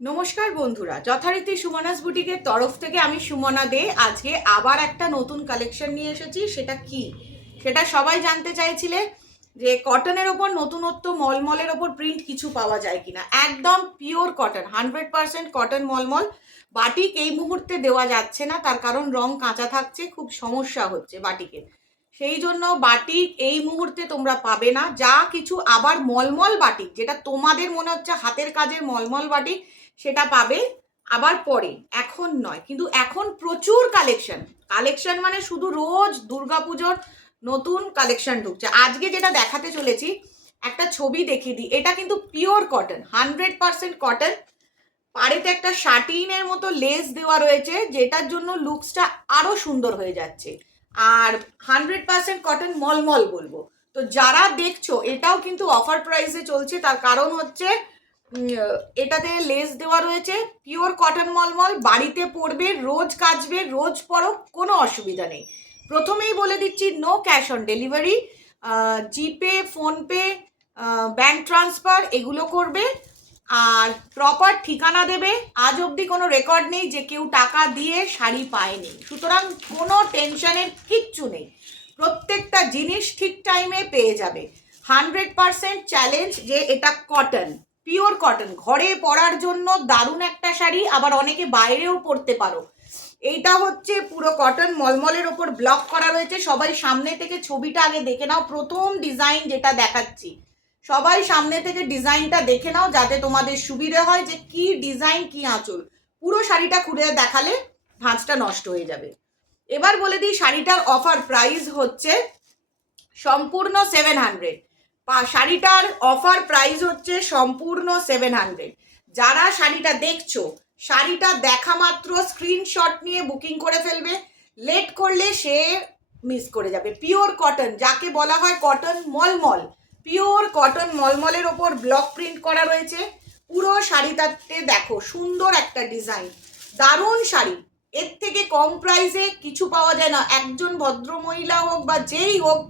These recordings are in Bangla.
নমস্কার বন্ধুরা, যথারীতি সুমনাস বুটিকের তরফ থেকে আমি সুমনা দে আজকে আবার একটা নতুন কালেকশন নিয়ে এসেছি। সেটা কি, সেটা সবাই জানতে চাইছিলে যে কটনের ওপর নতুনত্ব, মলমলের ওপর প্রিন্ট কিছু পাওয়া যায় কিনা। একদম পিওর কটন, 100% কটন মলমল। বাটিক এই মুহূর্তে দেওয়া যাচ্ছে না, তার কারণ রং কাঁচা থাকছে, খুব সমস্যা হচ্ছে বাটিকের। সেই জন্য বাটিক এই মুহূর্তে তোমরা পাবে না। যা কিছু আবার মলমল বাটিক, যেটা তোমাদের মনে হচ্ছে হাতের কাজের মলমল বাটিক, সেটা পাবে আবার পরে, এখন নয়। কিন্তু এখন প্রচুর কালেকশন, কালেকশন মানে শুধু রোজ দুর্গাপুজোর নতুন কালেকশন ঢুকছে। আজকে যেটা দেখাতে চলেছি, একটা ছবি দেখিয়ে দিই। এটা কিন্তু পিওর কটন, 100% কটন। পাড়েতে একটা শাটিনের মতো লেস দেওয়া রয়েছে, যেটার জন্য লুকসটা আরো সুন্দর হয়ে যাচ্ছে। আর 100% কটন মলমল বলবো। তো যারা দেখছো, এটাও কিন্তু অফার প্রাইসে চলছে। তার কারণ হচ্ছে এটাতে লেস দেওয়া রয়েছে, পিওর কটন মলমল। বাড়িতে পরবে, রোজ কাচবে, রোজ পরো, কোনো অসুবিধা নেই। প্রথমেই বলে দিচ্ছি, no cash on delivery. GPay, PhonePe, bank transfer এগুলো করবে। আর প্রপার ঠিকানা দেবে। আজ অবধি কোনো রেকর্ড নেই যে কেউ টাকা দিয়ে শাড়ি পায়নি, সুতরাং কোনো টেনশনের কিচ্ছু নেই। প্রত্যেকটা জিনিস ঠিক টাইমে পেয়ে যাবে। 100% চ্যালেঞ্জ যে এটা কটন, পিওর কটন, ঘরে পরার জন্য দারুণ একটা শাড়ি। আবার অনেকে বাইরেও পরতে পারো। এইটা হচ্ছে পুরো কটন মলমলের ওপর ব্লক করা রয়েছে। সবাই সামনে থেকে ছবিটা আগে দেখে নাও। প্রথম ডিজাইন যেটা দেখাচ্ছি, সবাই সামনে থেকে ডিজাইনটা দেখে নাও, যাতে তোমাদের সুবিধা হয় যে কি ডিজাইন, কি আঁচল। পুরো শাড়িটা খুলে দেখালে ভাঁজটা নষ্ট হয়ে যাবে। এবার বলে দিই, শাড়িটার অফার প্রাইস হচ্ছে সম্পূর্ণ 700। শাড়িটার অফার প্রাইস হচ্ছে সম্পূর্ণ 700। যারা শাড়িটা দেখছো, শাড়িটা দেখা মাত্র স্ক্রিনশট নিয়ে বুকিং করে ফেলবে। লেট করলে সে মিস করে যাবে। পিওর কটন, যাকে বলা হয় কটন মলমল, পিওর কটন মলমলের ওপর ব্লক প্রিন্ট করা রয়েছে। পুরো শাড়িটাতে দেখো সুন্দর একটা ডিজাইন, দারুণ শাড়ি। এর থেকে কম প্রাইসে কিছু পাওয়া যায় না। একজন ভদ্র মহিলা হোক বা যেই হোক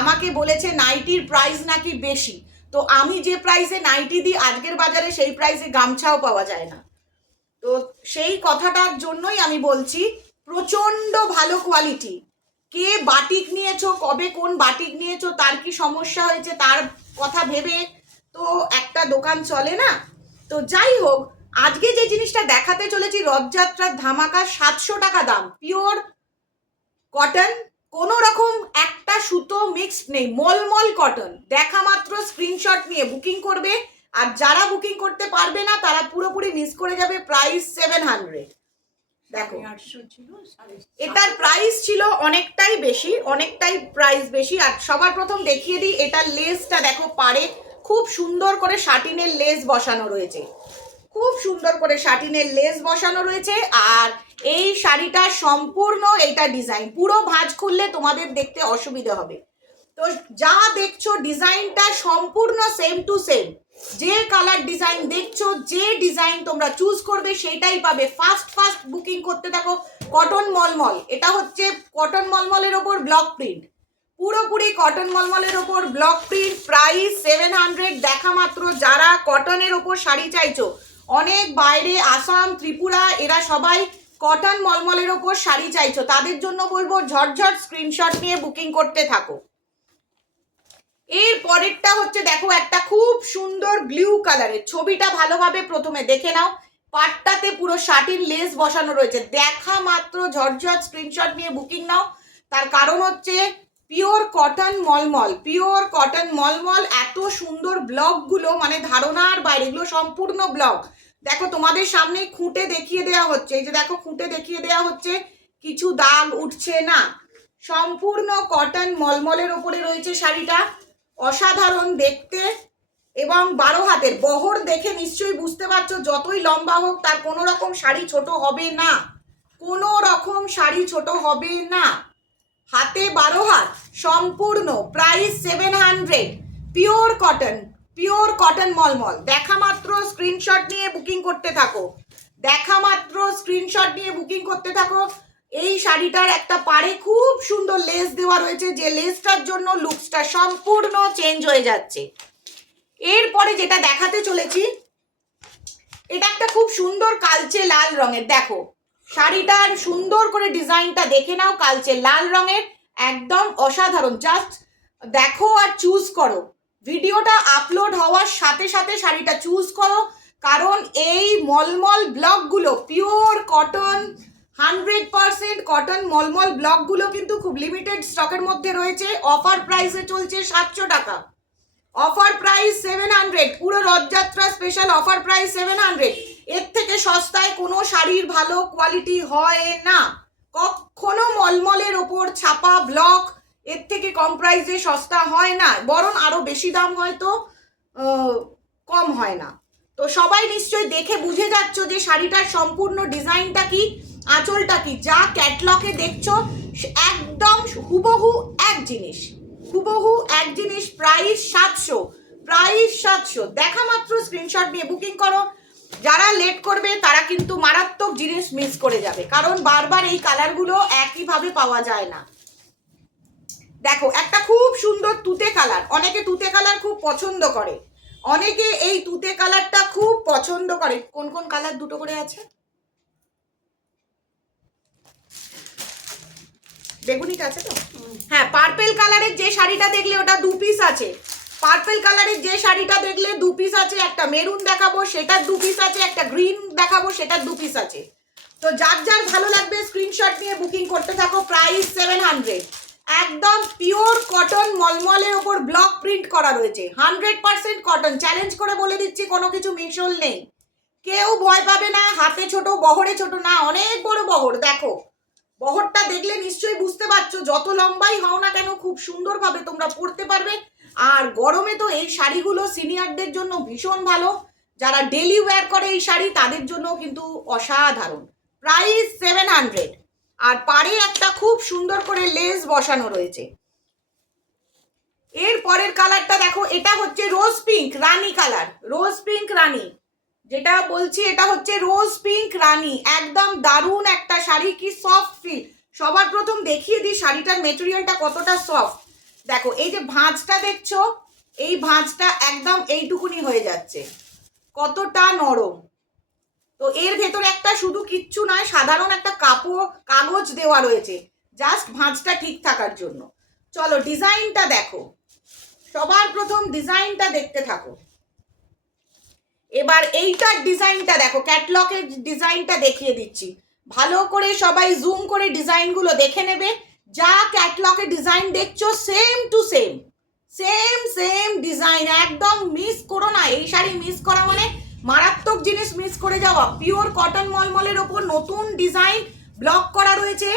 আমাকে বলেছে নাইটির প্রাইস নাকি বেশি। তো আমি যে প্রাইসে নাইটি দিই আজকের বাজারে, সেই প্রাইসে গামছাও পাওয়া যায় না। তো সেই কথাটার জন্যই আমি বলছি, প্রচণ্ড ভালো কোয়ালিটি। কে বাটিক নিয়েছো, কবে কোন বাটিক নিয়েছো, তার কি সমস্যা হয়েছে, তার কথা ভেবে তো একটা দোকান চলে না। তো যাই হোক, আজকে যে জিনিসটা দেখাতে চলেছি, রথযাত্রার ধামাকা, 700 টাকা দাম, পিওর কটন, কোনো রকম একটা সুতো মিক্সড নেই, মলমল কটন। দেখা মাত্র স্ক্রিনশট নিয়ে বুকিং করবে। আর যারা বুকিং করতে পারবে না তারা পুরোপুরি মিস করে যাবে। প্রাইস 700। দেখো, এটার প্রাইস ছিল অনেকটাই বেশি, অনেকটাই প্রাইস বেশি। আর সবার প্রথম দেখিয়ে দিই, এটার লেসটা দেখো, পাড়ে খুব সুন্দর করে শাটিনের লেস বসানো রয়েছে, খুব সুন্দর করে শাটিনের লেস বসানো রয়েছে। আর এই শাড়িটা সম্পূর্ণ এইটা ডিজাইন, পুরো ভাঁজ খুললে তোমাদের দেখতে অসুবিধা হবে। তো যা দেখছো ডিজাইনটা সম্পূর্ণ সেম টু সেম। যে কালার ডিজাইন দেখছো, যে ডিজাইন তোমরা চুজ করবে সেটাই পাবে। ফাস্ট ফাস্ট বুকিং করতে থাকো। কটন মলমল, এটা হচ্ছে কটন মলমলের ওপর ব্লক প্রিন্ট, পুরোপুরি কটন মলমলের ওপর ব্লক প্রিন্ট। প্রাইস 700। দেখা মাত্র যারা কটনের ওপর শাড়ি চাইছো, অনেক বাইরে, আসাম, ত্রিপুরা, এরা সবাই কটন মলমলের ওপর শাড়ি চাইছো, তাদের জন্য বলবো ঝটঝট স্ক্রিনশট নিয়ে বুকিং করতে থাকো। এর পরেরটা হচ্ছে দেখো, একটা খুব সুন্দর ব্লু কালারের, ছবিটা ভালোভাবে প্রথমে দেখে নাও। পাটটাতে পুরো শাটিন লেস বসানো রয়েছে। দেখা মাত্র ঝটঝট স্ক্রিনশট নিয়ে বুকিং নাও। তার কারণ হচ্ছে পিওর কটন মলমল, পিওর কটন মলমল। এত সুন্দর ব্লকগুলো মানে ধারণার বাইরে, এগুলো সম্পূর্ণ ব্লক। দেখো তোমাদের সামনে খুঁটে দেখিয়ে দেওয়া হচ্ছে, এই যে দেখো খুঁটে দেখিয়ে দেওয়া হচ্ছে, কিছু দাগ উঠছে না। সম্পূর্ণ কটন মলমলের ওপরে রয়েছে শাড়িটা, অসাধারণ দেখতে। এবং 12 হাতের বহর দেখে নিশ্চয়ই বুঝতে পারছো, যতই লম্বা হোক তার কোনো রকম শাড়ি ছোট হবে না, কোনো রকম শাড়ি ছোট হবে না। হাতে 12 হাত, সম্পূর্ণ। Price 700। Pure cotton, pure cotton মলমল। দেখা মাত্র স্ক্রিনশট নিয়ে বুকিং করতে থাকো, দেখা মাত্র স্ক্রিনশট নিয়ে বুকিং করতে থাকো। এই শাড়িটার একটা পাড়ে খুব সুন্দর লেস দেওয়া রয়েছে, যে লেসটার জন্য লুকসটা সম্পূর্ণ চেঞ্জ হয়ে যাচ্ছে। এরপরে যেটা দেখাতে চলেছি, এটা একটা সুন্দর কালচে লাল রঙের, দেখো শাড়িটার সুন্দর করে ডিজাইনটা দেখে নাও, কালচে লাল রঙের, একদম অসাধারণ। জাস্ট দেখো আর চুজ করো, ভিডিওটা আপলোড হওয়ার সাথে সাথে শাড়িটা চুজ করো, কারণ এই মলমল ব্লকগুলো পিওর কটন, 100% কটন মলমল ব্লকগুলো কিন্তু খুব লিমিটেড স্টকের মধ্যে রয়েছে। অফার প্রাইসে চলছে 700 টাকা, অফার প্রাইস 700, পুরো রথযাত্রা স্পেশাল অফার প্রাইস 700। এর থেকে সস্তায় কোনো শাড়ির ভালো কোয়ালিটি হয় না কখনো। মলমলের ওপর ছাপা ব্লক এর থেকে কম প্রাইসে সস্তা হয় না, বরং আরো বেশি দাম হয়তো কম হয় না। তো সবাই নিশ্চয়ই দেখে বুঝে যাচ্ছ যে শাড়িটার সম্পূর্ণ ডিজাইনটা কি, আঁচলটা কি, যা ক্যাটলগে দেখছো একদম হুবহু এক জিনিস, হুবহু এক জিনিস। Price 700, price 700। দেখা মাত্র স্ক্রিনশট নিয়ে বুকিং করো। যারা লেট করবে তারা কিন্তু মারাত্মক জিনিস মিস করে যাবে, কারণ বারবার এই কালারগুলো একইভাবে পাওয়া যায় না। দেখো একটা খুব সুন্দর তুতে কালার, অনেকে তুতে কালার খুব পছন্দ করে, অনেকে এই তুতে কালারটা খুব পছন্দ করে। কোন কোন কালার? দুটো করে আছে, বেগুনিটা আছে তো? হ্যাঁ, পার্পেল কালারের যে শাড়িটা দেখলে ওটা 2 পিস আছে। পার্পেল কালারের যে শাড়িটা দেখলে 2 পিস আছে, একটা মেরুন দেখাবো সেটার 2 পিস আছে, একটা গ্রিন দেখাবো সেটার 2 পিস আছে। তো যার যার ভালো লাগবে স্ক্রিনশট নিয়ে বুকিং করতে থাকো। প্রাইস 700, একদম পিওর কটন মলমলের ওপর ব্লক প্রিন্ট করা রয়েছে, 100% কটন। চ্যালেঞ্জ করে বলে দিচ্ছি কোনো কিছু মিশল নেই, কেউ ভয় পাবে না। হাতে ছোট, বহরে ছোট না, অনেক বড় বহর। দেখো বহরটা দেখলে নিশ্চয়ই বুঝতে পারছো, যত লম্বাই হও না কেন খুব সুন্দরভাবে তোমরা পরতে পারবে। আর গরমে তো এই শাড়িগুলো সিনিয়রদের জন্য ভীষণ ভালো, যারা ডেলি ওয়্যার করে এই শাড়ি তাদের জন্য কিন্তু অসাধারণ। প্রাইস 700, আর পাড়ে একটা খুব সুন্দর করে লেস বসানো রয়েছে। এর পরের কালারটা দেখো, এটা হচ্ছে রোজ পিঙ্ক রানী কালার, রোজ পিঙ্ক রানী, যেটা বলছি এটা হচ্ছে রোজ পিঙ্ক রানী। একদম দারুণ একটা শাড়ি, কি সফট ফিল। সবার প্রথম দেখিয়ে দিই শাড়িটার মেটেরিয়ালটা কতটা সফট। দেখো এই যে ভাঁজটা দেখছো, এই ভাঁজটা একদম এইটুকুনি হয়ে যাচ্ছে, কতটা নরম। তো এর ভেতরে একটা শুধু কিচ্ছু নয়, সাধারণ একটা কাগজ দেওয়া রয়েছে, জাস্ট ভাঁজটা ঠিক থাকার জন্য। চলো ডিজাইনটা দেখো, সবার প্রথম ডিজাইনটা দেখতে থাকো। এবার এইটার ডিজাইনটা দেখো, ক্যাটলগের ডিজাইনটা দেখিয়ে দিচ্ছি, ভালো করে সবাই জুম করে ডিজাইনগুলো দেখে নেবে। যা ক্যাটলগে ডিজাইন দেখছো same to same, same same design, একদম মিস করো না। এই শাড়ি মিস করা মানে মারাত্মক জিনিস মিস করে যাওয়া। পিওর কটন মলমলের ওপর নতুন ডিজাইন ব্লক করা রয়েছে,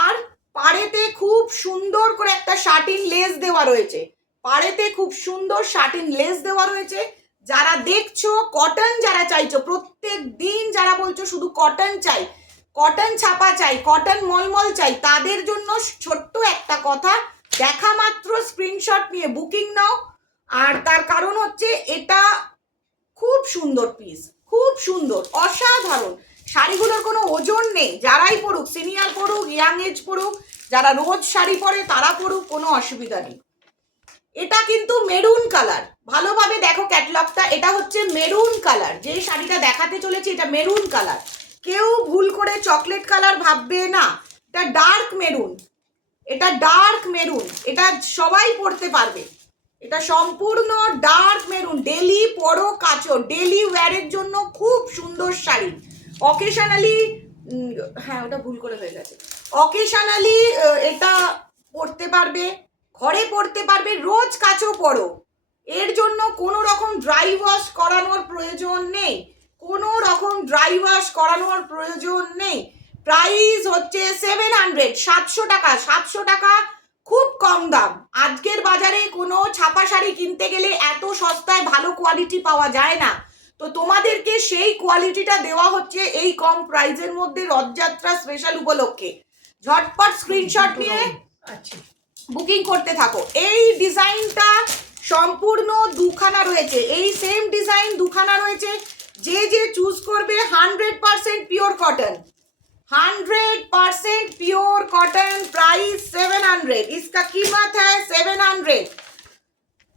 আর পাড়েতে খুব সুন্দর করে একটা শাটিন লেস দেওয়া রয়েছে, পাড়েতে খুব সুন্দর শাটিন লেস দেওয়া রয়েছে। যারা দেখছো কটন, যারা চাইছো প্রত্যেক দিন, যারা বলছো শুধু কটন চাই, কটন ছাপা চাই, কটন মলমল চাই, তাদের জন্য ছোট্ট একটা কথা, দেখা মাত্র স্ক্রিনশট নিয়ে বুকিং নাও। আর তার কারণ হচ্ছে এটা খুব সুন্দর পিস, খুব সুন্দর, অসাধারণ। শাড়িগুলোর কোনো ওজন নেই, যারাই পড়ুক, সিনিয়র পড়ুক, ইয়াং এজ পড়ুক, যারা রোজ শাড়ি পরে তারা পড়ুক, কোনো অসুবিধা নেই। এটা কিন্তু মেরুন কালার, ভালোভাবে দেখো ক্যাটলগটা, এটা হচ্ছে মেরুন কালার। যে শাড়িটা দেখাতে চলেছি এটা মেরুন কালার, কেউ ভুল করে চকলেট কালার ভাববে না, এটা ডার্ক মেরুন, এটা ডার্ক মেরুন, এটা সবাই পরতে পারবে, এটা সম্পূর্ণ ডার্ক মেরুন। ডেলি পরো কাচো, ডেলি ওয়্যারের জন্য খুব সুন্দর শাড়ি। অকেশনালি, হ্যাঁ ওটা ভুল করে হয়ে গেছে, অকেশনালি এটা পরতে পারবে, ঘরে পরতে পারবে, রোজ কাচো পরো। এর জন্য কোনো রকম ড্রাই ওয়াশ করানোর প্রয়োজন নেই, কোনো রকম ড্রাই ওয়াশ করানোর প্রয়োজন নেই। প্রাইস হচ্ছে 700, 700 টাকা, 700 টাকা খুব কম দাম। আজকের বাজারে কোনো ছাপা শাড়ি কিনতে গেলে এত সস্তায় ভালো কোয়ালিটি পাওয়া যায় না, তো তোমাদেরকে সেই কোয়ালিটিটা দেওয়া হচ্ছে এই কম প্রাইসের মধ্যে রথযাত্রা স্পেশাল উপলক্ষে। ঝটপট স্ক্রিনশট নিয়ে বুকিং করতে থাকো। এই ডিজাইনটা সম্পূর্ণ দুখানা রয়েছে, এই সেম ডিজাইন দুখানা রয়েছে, যে যে চুজ করবে 100% pure cotton, 100% pure cotton. Price 700, इसका कीमत है 700।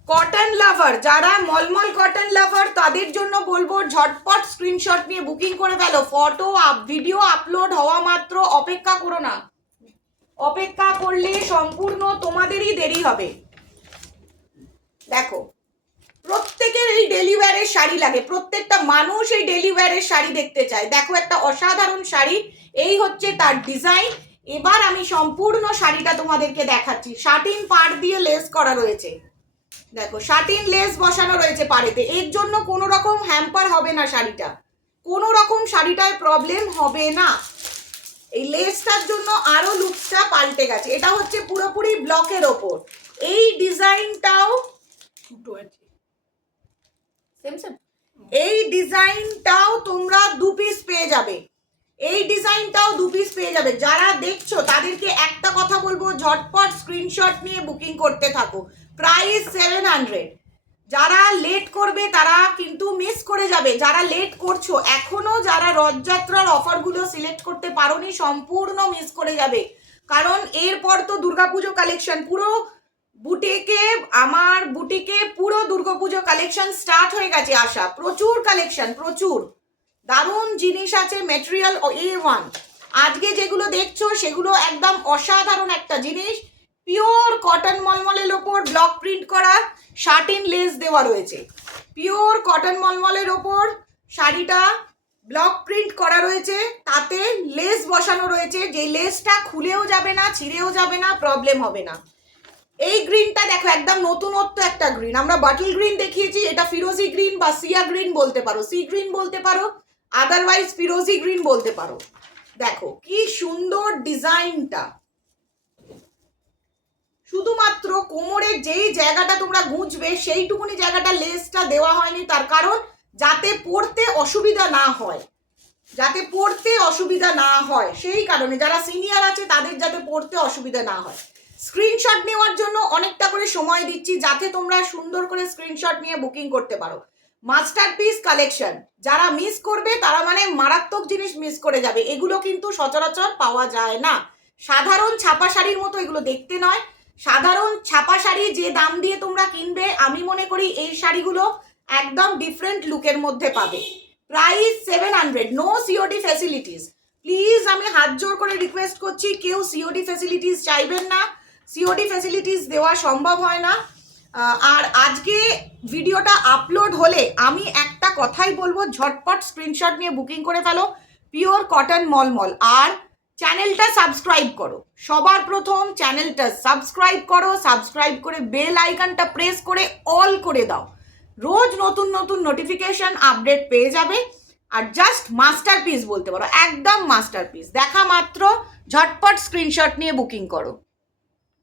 কটন লাভার, যারা মলমল কটন লাভার তাদের জন্য বলবো ঝটপট স্ক্রিনশট নিয়ে বুকিং করে ফেলো। ফটো ভিডিও আপলোড হওয়া মাত্র অপেক্ষা করো না, অপেক্ষা করলে সম্পূর্ণ তোমাদেরই দেরি হবে। দেখো, প্রত্যেকের এই ডেলি ওয়্যারের শাড়ি লাগে, প্রত্যেকটা মানুষ এই ডেলি ওয়্যারের শাড়ি দেখতে চায়। দেখো একটা অসাধারণ শাড়ি, এই হচ্ছে তার ডিজাইন। এবার আমি সম্পূর্ণ শাড়িটা তোমাদেরকে দেখাচ্ছি। শাটিন পাড় দিয়ে লেস করা রয়েছে, দেখো শাটিন লেস বসানো রয়েছে পাড়েতে। এর জন্য কোনো রকম হ্যাম্পার হবে না শাড়িটা, কোনো রকম শাড়িটায় প্রবলেম হবে না। এই লেসটার জন্য আরো লুকসটা পাল্টে গেছে। এটা হচ্ছে পুরোপুরি ব্লকের ওপর। এই ডিজাইনটাও এই ডিজাইনটাও তোমরা 2 পিস পেয়ে যাবে, এই ডিজাইনটাও 2 পিস পেয়ে যাবে। যারা দেখছো তাদেরকে একটা কথা বলবো, ঝটপট স্ক্রিনশট নিয়ে বুকিং করতে থাকো। প্রাইস 700। যারা লেট করবে তারা কিন্তু মিস করে যাবে। যারা লেট করছো এখনো, যারা রথযাত্রার অফারগুলো সিলেক্ট করতে পারোনি, সম্পূর্ণ মিস করে যাবে। কারণ এরপর তো দুর্গাপুজো কালেকশন, পুরো বুটিকে, আমার বুটিকে পুরো দুর্গাপুজো কালেকশন স্টার্ট হয়ে গেছে আসা। প্রচুর কালেকশন, প্রচুর দারুণ জিনিস আছে, মেটেরিয়াল A1। আজকে যেগুলো দেখছো সেগুলো একদম অসাধারণ একটা জিনিস। পিওর কটন মলমলের ওপর ব্লক প্রিন্ট করা, শাটিন লেস দেওয়া রয়েছে। পিওর কটন মলমলের ওপর শাড়িটা ব্লক প্রিন্ট করা রয়েছে, তাতে লেস বসানো রয়েছে, যে লেসটা খুলেও যাবে না, ছিঁড়েও যাবে না, প্রবলেম হবে না। এই গ্রিনটা দেখো, একদম নতুনত্ব একটা গ্রিন। আমরা বাটল গ্রিন দেখিয়েছি, এটা ফিরোজি গ্রিন বা সিয়া গ্রিন বলতে পারো, সি গ্রিন বলতে পারো, আদারওয়াইজ ফিরোজি গ্রিন বলতে পারো। দেখো কি সুন্দর ডিজাইনটা। শুধুমাত্র কোমরের যেই জায়গাটা তোমরা গুঁজবে সেইটুকুনি জায়গাটা লেসটা দেওয়া হয়নি, তার কারণ যাতে পড়তে অসুবিধা না হয়, যাতে পড়তে অসুবিধা না হয়, সেই কারণে। যারা সিনিয়র আছে তাদের যাতে পড়তে অসুবিধা না হয়। স্ক্রিনশট নেওয়ার জন্য অনেকটা করে সময় দিচ্ছি, যাতে তোমরা সুন্দর করে স্ক্রিনশট নিয়ে বুকিং করতে পারো। মাস্টারপিস কালেকশন, যারা মিস করবে তারা মানে মারাত্মক জিনিস মিস করে যাবে। এগুলো কিন্তু সচরাচর পাওয়া যায় না। সাধারণ ছাপা শাড়ির মতো এগুলো দেখতে নয়। সাধারণ ছাপা শাড়ি যে দাম দিয়ে তোমরা কিনবে, আমি মনে করি এই শাড়িগুলো একদম ডিফারেন্ট লুকের মধ্যে পাবে। Price 700, no COD facilities. Please আমি হাত জোর করে রিকোয়েস্ট করছি, কেউ সিওডি ফ্যাসিলিটিস চাইবেন না, সিওডি ফ্যাসিলিটিস দেওয়া সম্ভব হয় না। আর আজকে ভিডিওটা আপলোড হলে আমি একটা কথাই বলবো, ঝটপট স্ক্রিনশট নিয়ে বুকিং করে ফেলো। Pure cotton মলমল। আর চ্যানেলটা সাবস্ক্রাইব করো, সবার প্রথম চ্যানেলটা সাবস্ক্রাইব করো, সাবস্ক্রাইব করে বেল আইকনটা প্রেস করে অল করে দাও। রোজ নতুন নতুন নোটিফিকেশন আপডেট পেয়ে যাবে। আর জাস্ট মাস্টারপিস বলতে পারো, একদম মাস্টারপিস। দেখা মাত্র ঝটপট স্ক্রিনশট নিয়ে বুকিং করো।